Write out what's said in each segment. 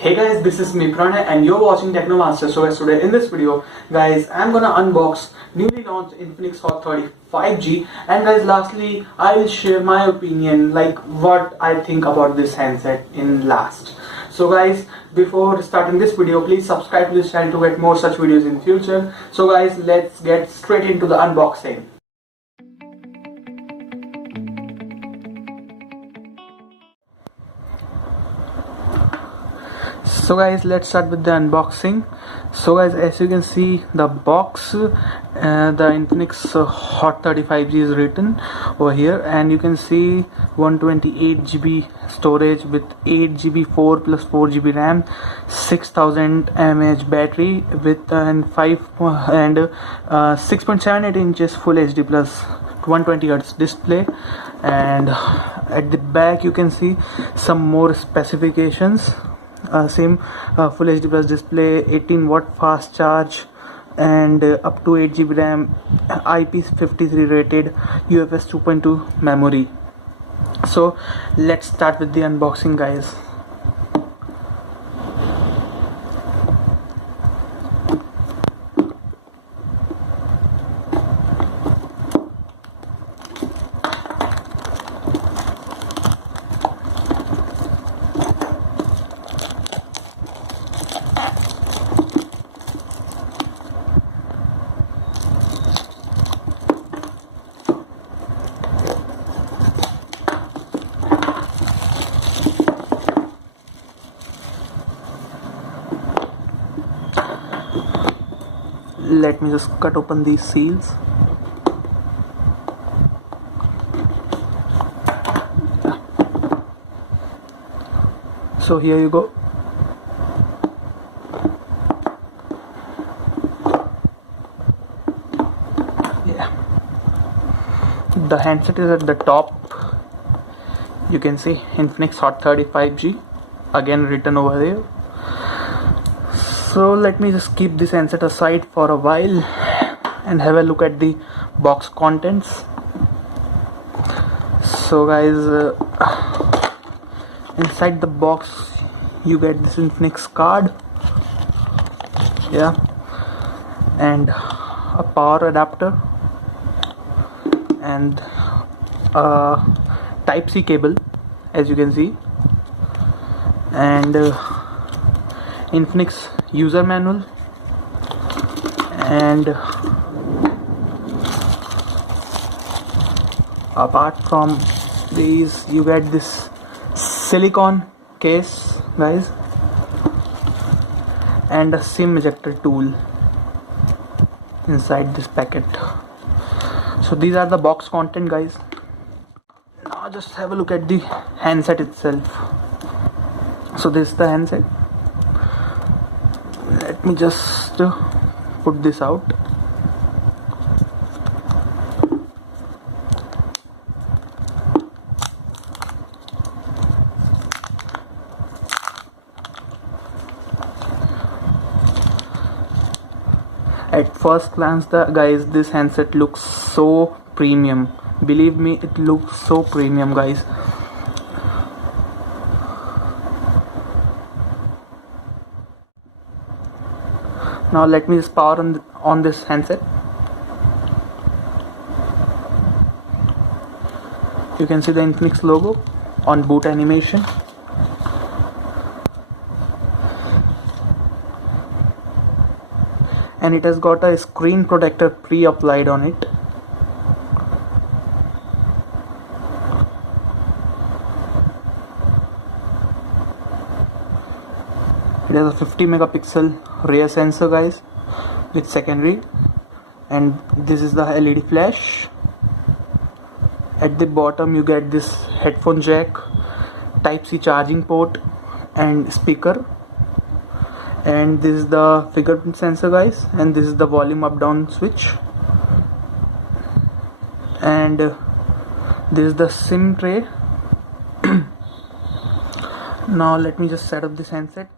Hey guys, this is me Pranay and you're watching Technomaster. So guys, today in this video, guys, I'm gonna unbox newly launched Infinix Hot 30 5G, and guys, lastly, I will share my opinion, like what I think about this handset in last. So guys, before starting this video, please subscribe to this channel to get more such videos in future. So guys, let's get straight into the unboxing. So guys, let's start with the unboxing. So guys, as you can see the box, the Infinix Hot 30 5G is written over here, and you can see 128 GB storage with 8 GB 4 plus 4 GB RAM, 6000 mAh battery with 6.78 inches Full HD plus 120 Hz display. And at the back you can see some more specifications. Same Full HD plus display, 18 watt fast charge, and up to 8 GB RAM, IP53 rated, UFS 2.2 memory. So let's start with the unboxing, guys. Let me just cut open these seals. So here you go. Yeah, the handset is at the top. You can see Infinix Hot 30 5G again written over there. So let me just keep this handset aside for a while and have a look at the box contents. So guys, inside the box you get this Infinix card, yeah, and a power adapter and a Type-C cable, as you can see, and Infinix user manual, and apart from these you get this silicone case, guys, and a SIM ejector tool inside this packet. So these are the box content, guys. Now just have a look at the handset itself. So this is the handset. Let me just put this out. At first glance, guys, this handset looks so premium. Believe me, it looks so premium, guys. Now let me just power on this handset. You can see the Infinix logo on boot animation. And it has got a screen protector pre-applied on it. It has a 50 megapixel rear sensor, guys, with secondary, and this is the LED flash. At the bottom you get this headphone jack, Type-C charging port, and speaker, and this is the fingerprint sensor, guys, and this is the volume up down switch, and this is the SIM tray. Now let me just set up this handset.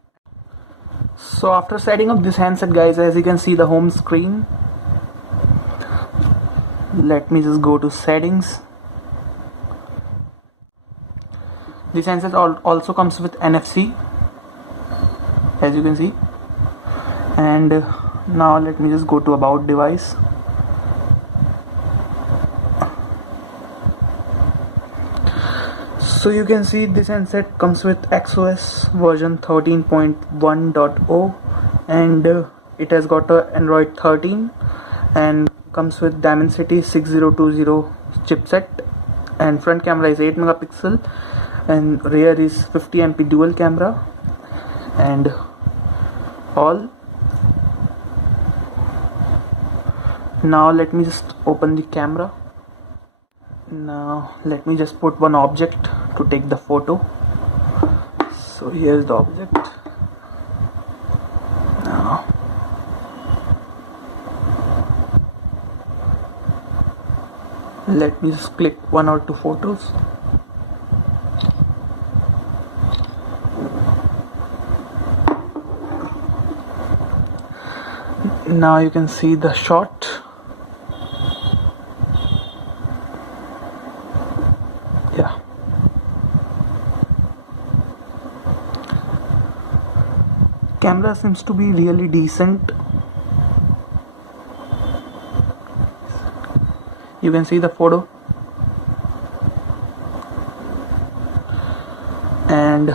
So after setting up this handset, guys, as you can see the home screen, let me just go to settings. This handset also comes with NFC, as you can see. And now let me just go to about device. So you can see this handset comes with XOS version 13.1.0 and it has got a Android 13 and comes with Dimensity 6020 chipset, and front camera is 8 megapixel and rear is 50 MP dual camera and all. Now let me just open the camera. Now let me just put one object to take the photo. So here's the object. Now let me just click one or two photos. Now you can see the shot. Yeah. Camera seems to be really decent. You can see the photo. And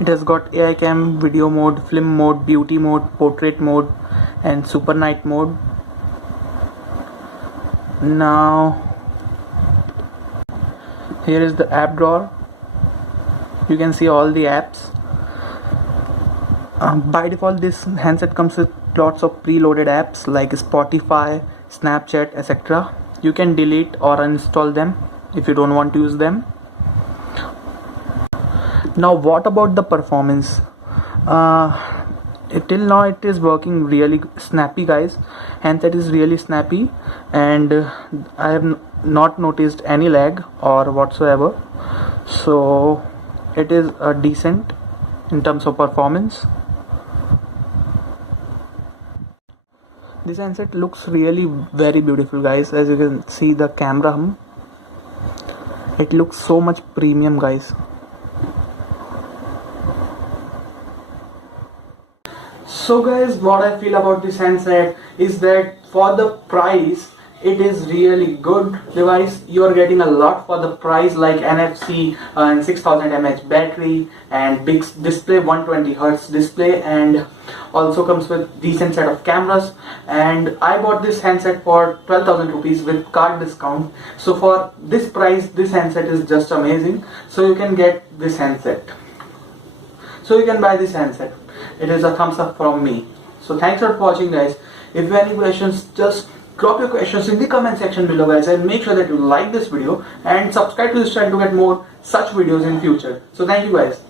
it has got AI cam, video mode, film mode, beauty mode, portrait mode and super night mode. Now here is the app drawer. You can see all the apps. By default this handset comes with lots of preloaded apps like Spotify, Snapchat, etc. You can delete or uninstall them if you don't want to use them. Now what about the performance? Till now it is working really snappy, guys. Handset is really snappy and I have not noticed any lag or whatsoever, so it is decent in terms of performance. This handset looks really very beautiful, guys. As you can see the camera, it looks so much premium, guys. So guys, what I feel about this handset is that for the price it is really good device. You are getting a lot for the price, like NFC and 6000 mAh battery and big display, 120 Hz display, and also comes with decent set of cameras. And I bought this handset for 12,000 rupees with card discount. So for this price this handset is just amazing. So you can get this handset. So you can buy this handset. It is a thumbs up from me. So thanks for watching, guys. If you have any questions, just drop your questions in the comment section below, guys, and make sure that you like this video and subscribe to this channel to get more such videos in future. So thank you, guys.